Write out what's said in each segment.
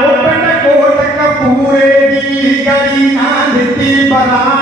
ਉਹ ਪਿੰਡ ਕੋਟ ਕਪੂਰੇ ਦੀ ਗਲੀ ਨਾ ਦਿੱਤੀ ਬਣਾ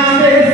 Now there's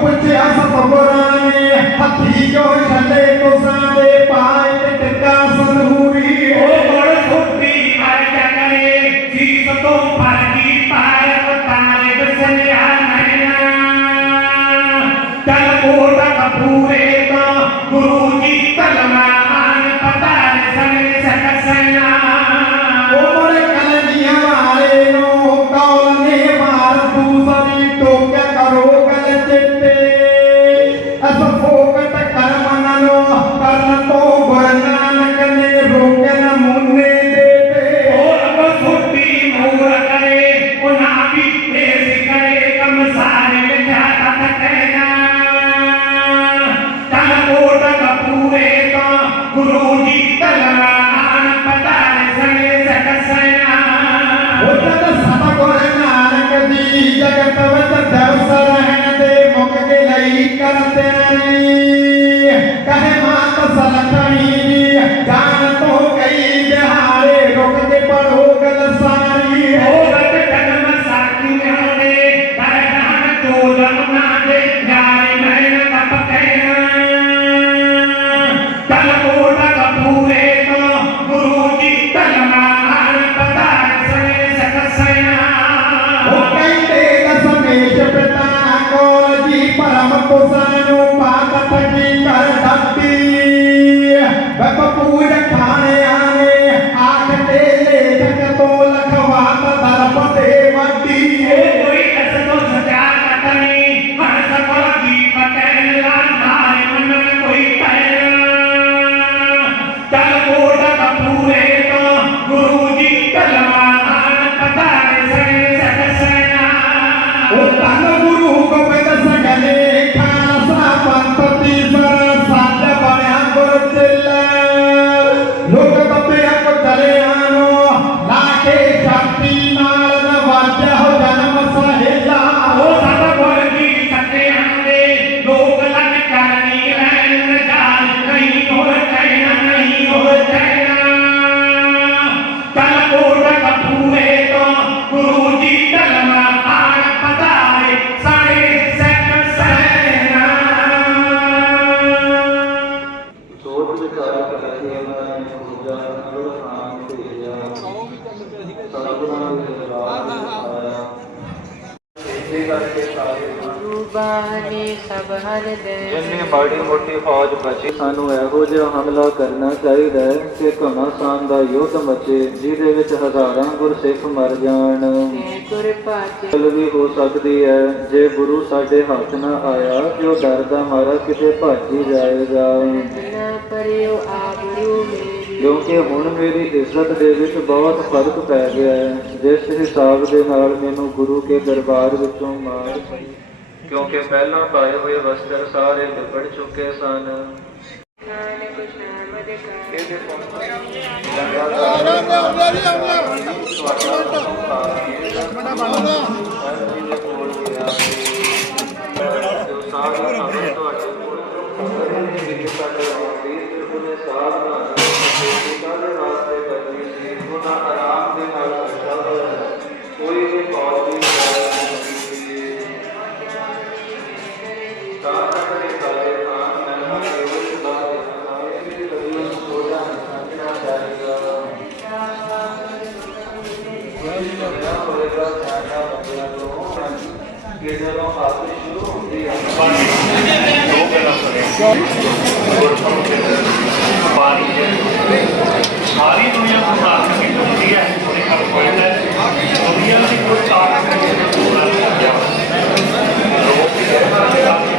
ਪੁੱਛਿਆ ਸਤਵਰਾਂ ਨੇ, ਹੱਥੀ ਜੋ ਛੱਡੇ ਤੁਸਾਂ ਦੇ ਪਾਏ ਤੇ ਟਿੱਕਾ ਸਤਹੂਰੀ ਉਹ ਬੜ ਫੁੱਟੀ ਮਰ ਜਾਣੇ ਜੀਤ ਤੋਂ ਫਰਕੀ ਪਾਇਆ। ਜਿੰਨੀ ਮਾੜੀ ਮੋਟੀ ਫੌਜ ਬਚੀ ਸਾਨੂੰ ਇਹੋ ਜਿਹਾ ਹਮਲਾ ਕਰਨਾ ਚਾਹੀਦਾ ਹੈ ਕਿ ਘਮਾਸਾਨ ਦਾ ਯੁੱਧ ਮਚੇ ਜਿਹਦੇ ਵਿੱਚ ਹਜ਼ਾਰਾਂ ਗੁਰਸਿੱਖ ਮਰ ਜਾਣ। ਵੀ ਹੋ ਸਕਦੀ ਹੈ ਜੇ ਗੁਰੂ ਸਾਡੇ ਹੱਥ ਨਾ ਆਇਆ ਜੋ ਡਰ ਦਾ ਮਾਰਾ ਕਿਤੇ ਭੱਜ ਜਾਏਗਾ। ਕਿਉਂਕਿ ਹੁਣ ਮੇਰੀ ਇੱਜ਼ਤ ਦੇ ਵਿੱਚ ਬਹੁਤ ਫ਼ਰਕ ਪੈ ਗਿਆ ਹੈ ਜਿਸ ਹਿਸਾਬ ਦੇ ਨਾਲ ਮੈਨੂੰ ਗੁਰੂ ਕੇ ਦਰਬਾਰ ਵਿੱਚੋਂ ਮਾਰ ਪਈ। ਕਿਉਂਕਿ ਪਹਿਲਾਂ ਪਾਏ ਹੋਏ ਵਸਤਰ ਸਾਰੇ ਲਿਬੜ ਚੁੱਕੇ ਸਨ। ਨਾਨਕ ਸ਼ਾਮਦ ਕਾ ਇਹਦੇ ਜਦੋਂ ਆਪ ਸ਼ੁਰੂ ਹੁੰਦੀ ਹੈ ਦੋ ਗੱਲਾਂ ਕਰੇ ਗੁਰਪੁਰਬ ਦੇ ਬਾਣੀ ਦੇ ਸਾਰੀ ਦੁਨੀਆ ਨੂੰ ਸਾਥ ਕੀ ਹੁੰਦੀ ਹੈ ਉਹਨੇ ਕਰ ਕੋਇਦਾ ਦੁਨੀਆ ਦੀ ਕੋਈ ਤਾਕਤ ਨਹੀਂ ਹੈ ਜੋ ਪੂਰਾ ਨਹੀਂ ਹੋ ਜਾਵੇ ਲੋਕ ਇਹਨਾਂ ਦੇ ਆਪ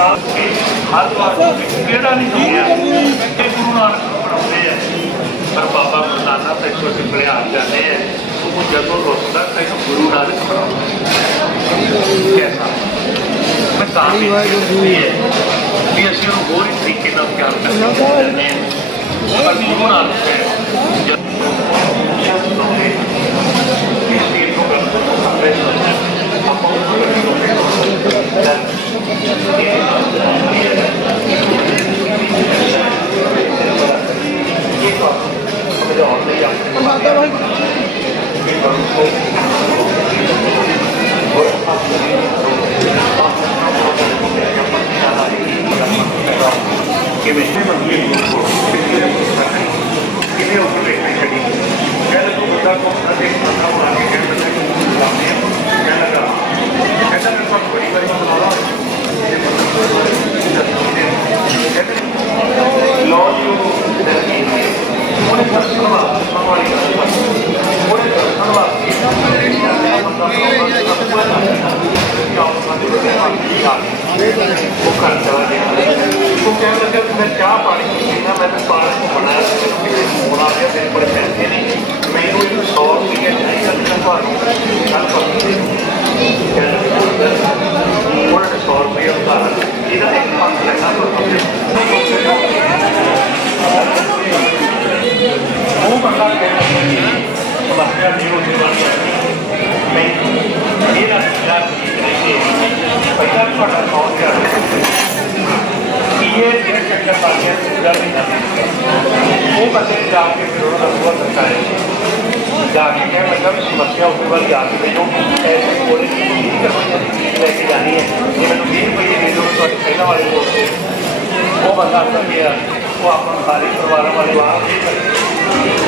ਹਰ ਵਾਰ ਕਿਹੜਾ ਨਹੀਂ ਹੋਇਆ ਇਹ ਗੁਰੂ ਨਾਨਕ ਬਣਾਉਂਦੇ ਆ। ਪਰ ਬਾਬਾ ਮਰਦਾਨਾ ਤੇ ਛੋਟੇ ਬੜਿਆਰ ਜਾਂਦੇ ਆ। ਉਹ ਜਦੋਂ ਰੁੱਸਦਾ, ਤੈਨੂੰ ਗੁਰੂ ਨਾਨਕ ਬਣਾਉਂਦਾ ਕੈਸਾ? ਮੈਂ ਤਾਂ ਵੀ ਹੈ ਵੀ ਅਸੀਂ ਉਹਨੂੰ ਹੋਰ ਹੀ ਤਰੀਕੇ ਨਾਲ ਪਿਆਰ ਕਰਨਾ ਚਾਹੁੰਦੇ ਹਾਂ ਪਰ ਗੁਰੂ ਨਾਨਕ ਹੈ। ਜਦ 結構、これで終わるよ。ਉਹ ਕਹਿਣ ਲੱਗਾ ਕਿ ਮੈਂ ਚਾਹ ਪਾਣੀ ਪੀਣਾ ਮੈਂ ਤਾਂ ਪਾਰਕ ਘੁੰਮਣਾ ਹੈ ਕਿਤੇ ਫੋਨ ਆ ਗਿਆ ਮੇਰੇ ਕੋਲ ਪੈਸੇ ਨਹੀਂ ਮੈਨੂੰ ਇੱਕ 100 ਰੁਪਏ ਚਾਹੀਦਾ ਸੀ ਤੁਹਾਨੂੰ ਕੱਲ ਪਰਸੋਂ ਉਹਨਾਂ ਨੇ 100 ਰੁਪਏ ਉਧਾਰ ਇਹਦਾ ਇੱਕ ਪੰਜ ਲੈਣਾ ਉਹ ਬੰਦਾ ਕਹਿੰਦਾ ਸਮੱਸਿਆ ਨਹੀਂ ਹੋ ਸਕਦੀ ਮੈਂ ਇਹਦਾ ਖਿਆਲ ਨਹੀਂ ਪਹਿਲਾਂ ਤੁਹਾਡਾ ਕੌਣ ਕਰ ਇਹ ਜਿਹੜੇ ਚੱਕਰ ਪਾ ਕੇ ਪੂਰਾ ਨਹੀਂ ਕਰਦਾ ਉਹ ਬੰਦੇ ਨੇ ਜਾ ਕੇ ਫਿਰ ਉਹਨਾਂ ਦਾ ਬੁਆ ਦਰਸਾਇਆ ਜਾ ਕੇ ਕਹਿ ਮਤਲਬ ਸਮੱਸਿਆ ਉਸ ਵੱਲ ਜਾ ਕੇ ਮੈਨੂੰ ਐਸੇ ਕੋਲੇ ਨਹੀਂ ਕਰਨੀ ਲੈ ਕੇ ਜਾਣੀ ਹੈ ਜੇ ਮੈਨੂੰ 20 ਰੁਪਏ ਦੇ ਦਿਓ ਤੁਹਾਡੇ ਪਹਿਲਾਂ ਵਾਲੇ ਕੋਲ ਤੇ ਉਹ ਬੰਦਾ ਅੰਦਰ ਗਿਆ ਉਹ ਆਪਾਂ ਸਾਰੇ ਪਰਿਵਾਰਾਂ ਵਾਲੇ ਬਾਹਰ ਨਹੀਂ ਕਰਦੇ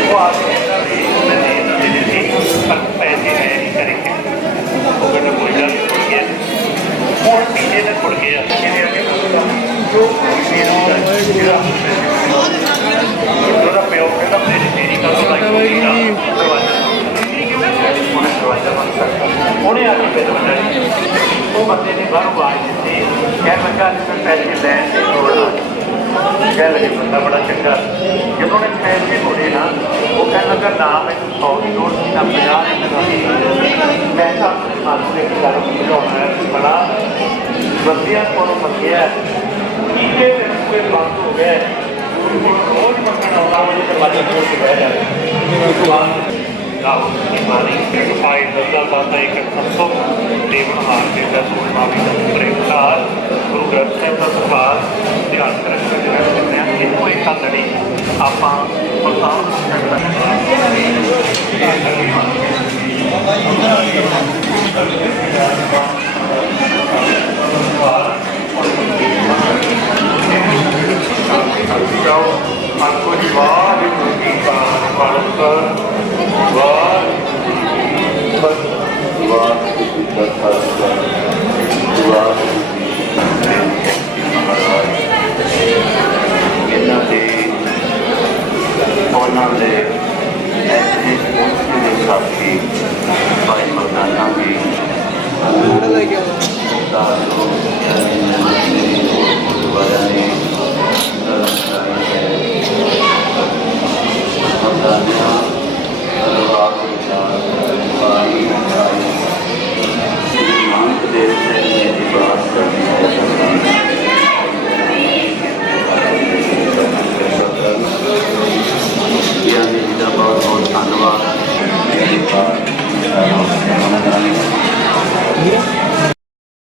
ਉਹ ਆ ਕੇ ਵੀ ਮੈਂ ਦੇ ਦੇ ਦਿੱਤੀ, ਪਰ ਪੈਸੇ ਹੈ ਨਹੀਂ ਕਰੇ। ਉਹ ਕਹਿੰਦਾ ਕੋਈ ਗੱਲ ਨਹੀਂ ਛੁੱਟ ਗਿਆ ਹੁਣ ਪਿੱਛੇ ਨੇ ਛੁੱਟ ਗਿਆ ਇਹਦੇ ਅੱਗੇ ਜੋ ਮੇਰਾ ਜਿਹੜਾ ਬੰਦਾ ਬੜਾ ਚੰਗਾ ਜਦੋਂ ਨੇ ਪੈਸੇ ਮੋੜੇ ਨਾ, ਉਹ ਕਹਿੰਦਾ ਕਿ ਨਾ ਮੈਨੂੰ 100 ਦੀ ਲੋੜ ਸੀ, ਨਾ 50 ਦੀ ਲੋੜ ਮੈਂ ਤਾਂ ਆਪਣੇ ਮਨ ਨੂੰ ਇੱਕ ਗੱਲ ਸਮਝਾਉਣਾ ਬੜਾ ਵਧੀਆ ਕੋਲੋਂ ਮੰਗਿਆ ਕੀਤੇ ਤੇ ਕੋਈ ਬੰਦ ਹੋ ਗਿਆ ਰੋਜ਼ ਮੰਗਣ ਆਉਂਦਾ, ਉਹਦੇ ਦਰਵਾਜ਼ੇ ਖੋਲ ਕੇ ਬਹਿ ਜਾਂਦਾ ਆਹ ਮਾਰੀ ਸਫ਼ਾਈ ਦਾ ਬਾਤ ਹੈ ਕਿ ਸੰਤੋ ਦੇਵਨ ਹਾਰ ਕੇ ਦਾ ਸੋਚਣਾ ਵੀ ਦਾ ਪ੍ਰੇਮਕਾਰ ਗੁਰੂ ਗ੍ਰੰਥ ਸਾਹਿਬ ਦਾ ਦਰਬਾਰ ਧਿਆਨ ਕਰਨ ਦਾ ਜਿਹੜਾ ਕਹਿੰਦੇ ਆ ਇਹਨੂੰ ਇੱਕ ਹੱਥ ਨਹੀਂ ਆਪਾਂ ਪਸਾਉ ਜਾਓ on